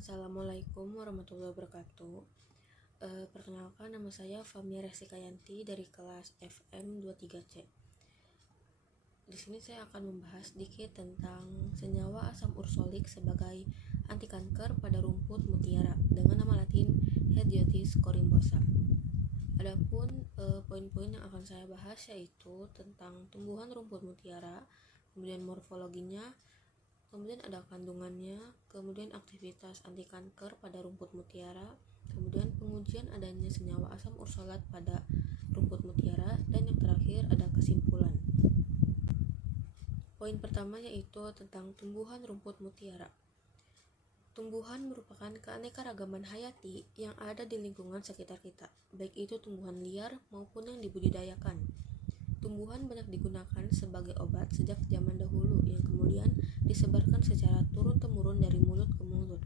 Assalamualaikum warahmatullahi wabarakatuh. Perkenalkan, nama saya Fahmi Resikayanti dari kelas FM 23C. Di sini saya akan membahas sedikit tentang senyawa asam ursolik sebagai anti kanker pada rumput mutiara dengan nama latin Hedyotis corymbosa. Adapun poin-poin yang akan saya bahas yaitu tentang tumbuhan rumput mutiara, kemudian morfologinya, kemudian ada kandungannya, kemudian aktivitas anti kanker pada rumput mutiara, kemudian pengujian adanya senyawa asam ursolat pada rumput mutiara, dan yang terakhir ada kesimpulan. Poin pertama yaitu tentang tumbuhan rumput mutiara. Tumbuhan merupakan keanekaragaman hayati yang ada di lingkungan sekitar kita, baik itu tumbuhan liar maupun yang dibudidayakan. Tumbuhan banyak digunakan sebagai obat sejak zaman dahulu yang kemudian disebarkan secara turun-temurun dari mulut ke mulut.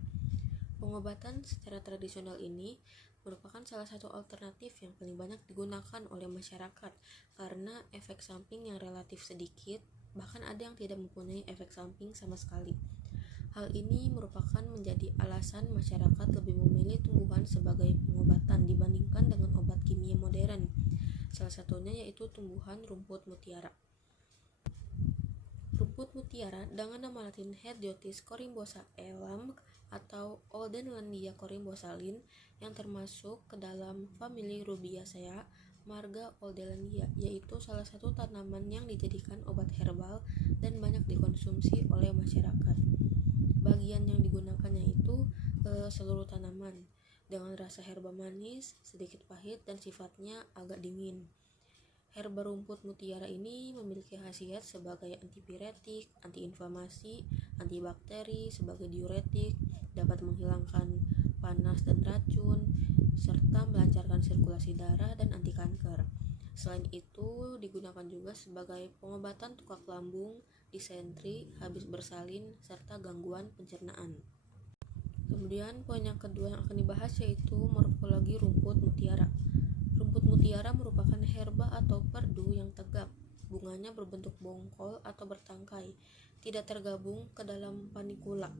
Pengobatan secara tradisional ini merupakan salah satu alternatif yang paling banyak digunakan oleh masyarakat karena efek samping yang relatif sedikit, bahkan ada yang tidak mempunyai efek samping sama sekali. Hal ini merupakan menjadi alasan masyarakat lebih memilih tumbuhan sebagai pengobatan dibandingkan dengan obat kimia modern. Salah satunya yaitu tumbuhan rumput mutiara. Rumput mutiara dengan nama latin Hedyotis corymbosa elam atau Oldenlandia corymbosa Linn yang termasuk ke dalam famili Rubiaceae marga Oldenlandia, yaitu salah satu tanaman yang dijadikan obat herbal dan banyak dikonsumsi oleh masyarakat. Bagian yang digunakannya itu seluruh tanaman dengan rasa herba manis, sedikit pahit, dan sifatnya agak dingin. Herba rumput mutiara ini memiliki khasiat sebagai antipiretik, antiinflamasi, antibakteri, sebagai diuretik, dapat menghilangkan panas dan racun, serta melancarkan sirkulasi darah dan anti kanker. Selain itu, digunakan juga sebagai pengobatan tukak lambung, disentri, habis bersalin, serta gangguan pencernaan. Kemudian poin yang kedua yang akan dibahas yaitu morfologi rumput mutiara. Rumput mutiara merupakan herba atau perdu yang tegak. Bunganya berbentuk bongkol atau bertangkai, tidak tergabung ke dalam panikula.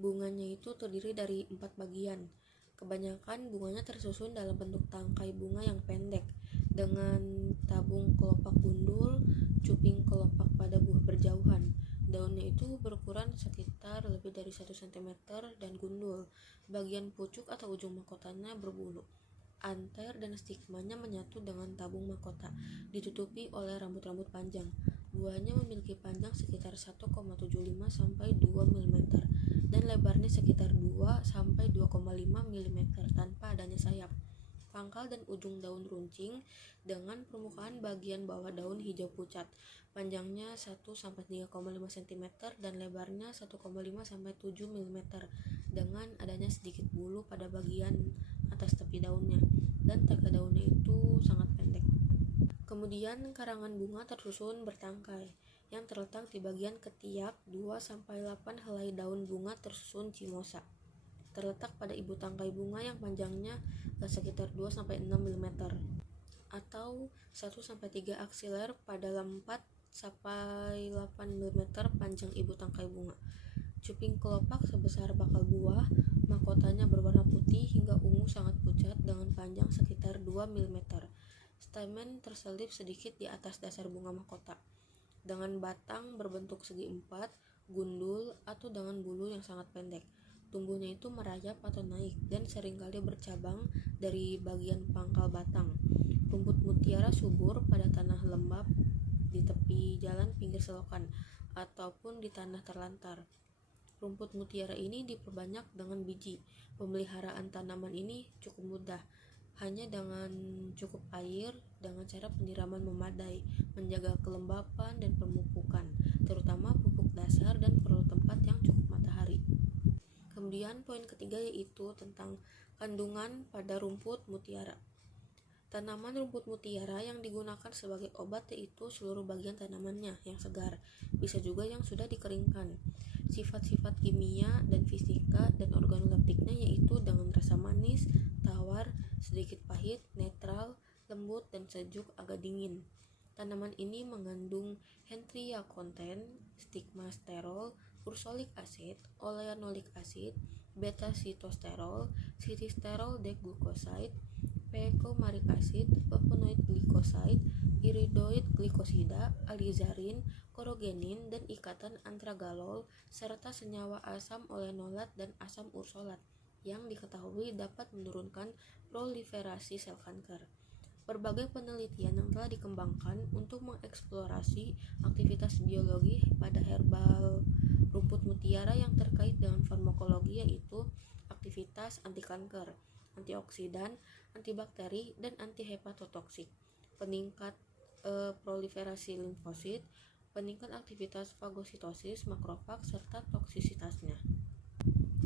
Bunganya itu terdiri dari 4 bagian. Kebanyakan bunganya tersusun dalam bentuk tangkai bunga yang pendek, dengan tabung kelopak gundul, cuping kelopak pada buah berjauhan. Daunnya itu berukuran sekitar lebih dari 1 cm dan gundul. Bagian pucuk atau ujung mahkotanya berbulu. Anter dan stigmanya menyatu dengan tabung mahkota, ditutupi oleh rambut-rambut panjang. Buahnya memiliki panjang sekitar 1,75 sampai 2 mm dan lebarnya sekitar 2 sampai 2,5 mm tanpa adanya sayap. Pangkal dan ujung daun runcing dengan permukaan bagian bawah daun hijau pucat. Panjangnya 1 sampai 3,5 cm dan lebarnya 1,5 sampai 7 mm dengan adanya sedikit bulu pada bagian atas tepi daunnya, dan tangkai daunnya itu sangat pendek. Kemudian karangan bunga tersusun bertangkai yang terletak di bagian ketiak 2 sampai 8 helai daun bunga tersusun cimosa. Terletak pada ibu tangkai bunga yang panjangnya sekitar 2 sampai 6 mm atau 1 sampai 3 aksiler pada 4 sampai 8 mm panjang ibu tangkai bunga. Cuping kelopak sebesar bakal buah, mahkotanya berwarna putih hingga ungu sangat pucat dengan panjang sekitar 2 mm. Stamen terselip sedikit di atas dasar bunga mahkota, dengan batang berbentuk segi empat, gundul, atau dengan bulu yang sangat pendek. Tumbuhnya itu merayap atau naik dan seringkali bercabang dari bagian pangkal batang. Rumput mutiara subur pada tanah lembab di tepi jalan pinggir selokan ataupun di tanah terlantar. Rumput mutiara ini diperbanyak dengan biji. Pemeliharaan tanaman ini cukup mudah, hanya dengan cukup air, dengan cara penyiraman memadai, menjaga kelembapan dan pemupukan, terutama pupuk dasar, dan perlu tempat yang cukup matahari. Kemudian poin ketiga yaitu tentang kandungan pada rumput mutiara. Tanaman rumput mutiara yang digunakan sebagai obat yaitu seluruh bagian tanamannya yang segar, bisa juga yang sudah dikeringkan. Sifat-sifat kimia dan fisika dan organoleptiknya yaitu dengan rasa manis, tawar, sedikit pahit, netral, lembut, dan sejuk agak dingin. Tanaman ini mengandung hentria konten, stigma sterol, ursolik acid, oleanolic acid, beta-sitosterol, sitisterol deglucoside, p-coumaric acid, flavonoid glycoside, iridoid glikosida, alizarin, korogenin, dan ikatan antragalol, serta senyawa asam olenolat dan asam ursolat yang diketahui dapat menurunkan proliferasi sel kanker. Berbagai penelitian yang telah dikembangkan untuk mengeksplorasi aktivitas biologi pada herbal rumput mutiara yang terkait dengan farmakologi, yaitu aktivitas anti kanker, antioksidan, antibakteri, dan antihepatotoksik, peningkat proliferasi limfosit, peningkat aktivitas fagositosis makrofag, serta toksisitasnya.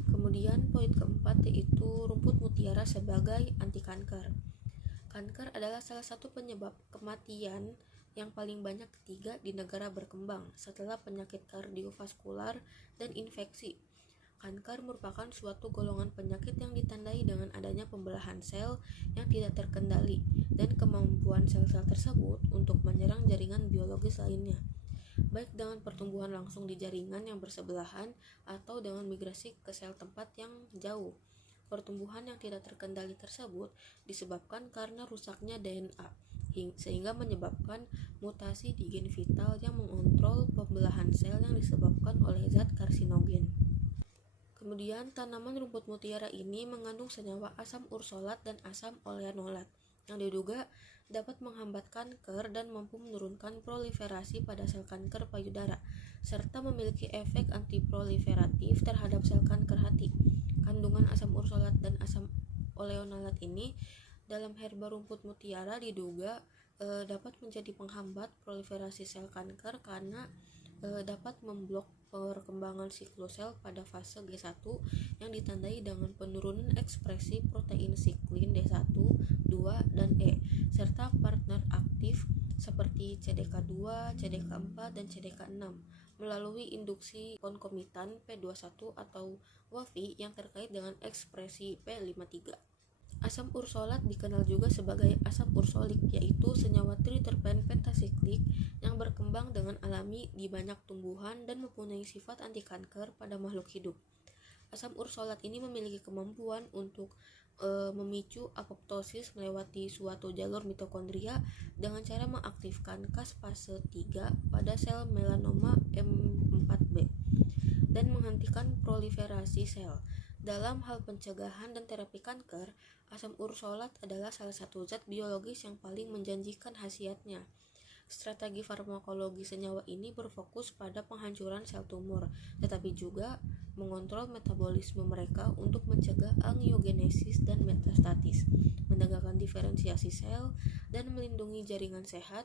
Kemudian poin keempat yaitu rumput mutiara sebagai anti kanker. Kanker adalah salah satu penyebab kematian yang paling banyak ketiga di negara berkembang setelah penyakit kardiovaskular dan infeksi. Kanker merupakan suatu golongan penyakit yang ditandai dengan adanya pembelahan sel yang tidak terkendali dan kemampuan sel-sel tersebut untuk menyerang jaringan biologis lainnya, baik dengan pertumbuhan langsung di jaringan yang bersebelahan atau dengan migrasi ke sel tempat yang jauh. Pertumbuhan yang tidak terkendali tersebut disebabkan karena rusaknya DNA, sehingga menyebabkan mutasi di gen vital yang mengontrol pembelahan sel yang disebabkan oleh zat karsinogen. Kemudian, tanaman rumput mutiara ini mengandung senyawa asam ursolat dan asam oleanolat yang diduga dapat menghambat kanker dan mampu menurunkan proliferasi pada sel kanker payudara, serta memiliki efek antiproliferatif terhadap sel kanker hati. Kandungan asam ursolat dan asam oleanolat ini dalam herba rumput mutiara diduga dapat menjadi penghambat proliferasi sel kanker karena dapat memblok perkembangan siklus sel pada fase G1 yang ditandai dengan penurunan ekspresi protein siklin D1, 2, dan E, serta partner aktif seperti CDK2, CDK4, dan CDK6 melalui induksi konkomitan P21 atau WAFI yang terkait dengan ekspresi P53. Asam ursolat dikenal juga sebagai asam ursolik, yaitu senyawa triterpen pentasiklik yang berkembang dengan alami di banyak tumbuhan dan mempunyai sifat anti kanker pada makhluk hidup. Asam ursolat ini memiliki kemampuan untuk memicu apoptosis melewati suatu jalur mitokondria dengan cara mengaktifkan caspase 3 pada sel melanoma M4B dan menghentikan proliferasi sel. Dalam hal pencegahan dan terapi kanker, asam ursolat adalah salah satu zat biologis yang paling menjanjikan khasiatnya. Strategi farmakologi senyawa ini berfokus pada penghancuran sel tumor, tetapi juga mengontrol metabolisme mereka untuk mencegah angiogenesis dan metastasis, menegakkan diferensiasi sel, dan melindungi jaringan sehat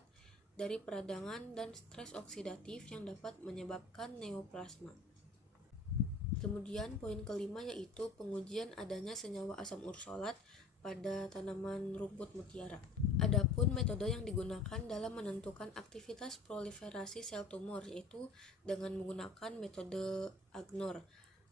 dari peradangan dan stres oksidatif yang dapat menyebabkan neoplasma. Kemudian poin kelima yaitu pengujian adanya senyawa asam ursolat pada tanaman rumput mutiara. Adapun metode yang digunakan dalam menentukan aktivitas proliferasi sel tumor yaitu dengan menggunakan metode AGNOR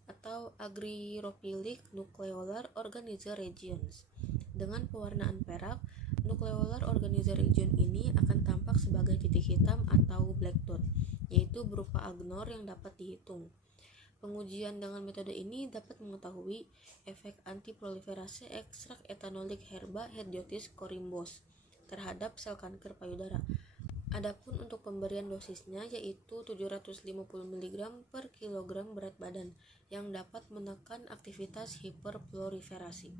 atau Agrirophilic Nucleolar Organizer Regions. Dengan pewarnaan perak, Nucleolar Organizer Region ini akan tampak sebagai titik hitam atau black dot, yaitu berupa AGNOR yang dapat dihitung. Pengujian dengan metode ini dapat mengetahui efek antiproliferasi ekstrak etanolik herba Herdiotis corymbos terhadap sel kanker payudara. Adapun untuk pemberian dosisnya yaitu 750 mg per kilogram berat badan yang dapat menekan aktivitas hiperproliferasi.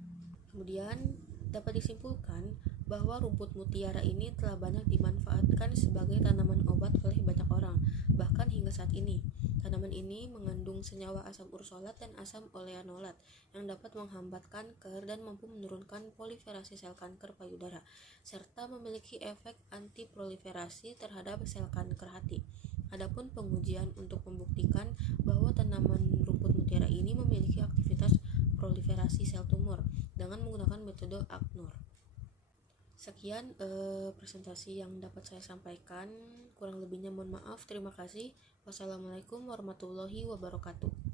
Kemudian dapat disimpulkan bahwa rumput mutiara ini telah banyak dimanfaatkan sebagai tanaman obat oleh banyak orang, bahkan hingga saat ini. Tanaman ini mengandung senyawa asam ursolat dan asam oleanolat yang dapat menghambat kanker dan mampu menurunkan proliferasi sel kanker payudara, serta memiliki efek antiproliferasi terhadap sel kanker hati. Adapun pengujian untuk membuktikan bahwa tanaman rumput mutiara ini memiliki aktivitas proliferasi sel tumor dengan menggunakan metode AGNOR. Sekian presentasi yang dapat saya sampaikan, kurang lebihnya mohon maaf. Terima kasih. Wassalamualaikum warahmatullahi wabarakatuh.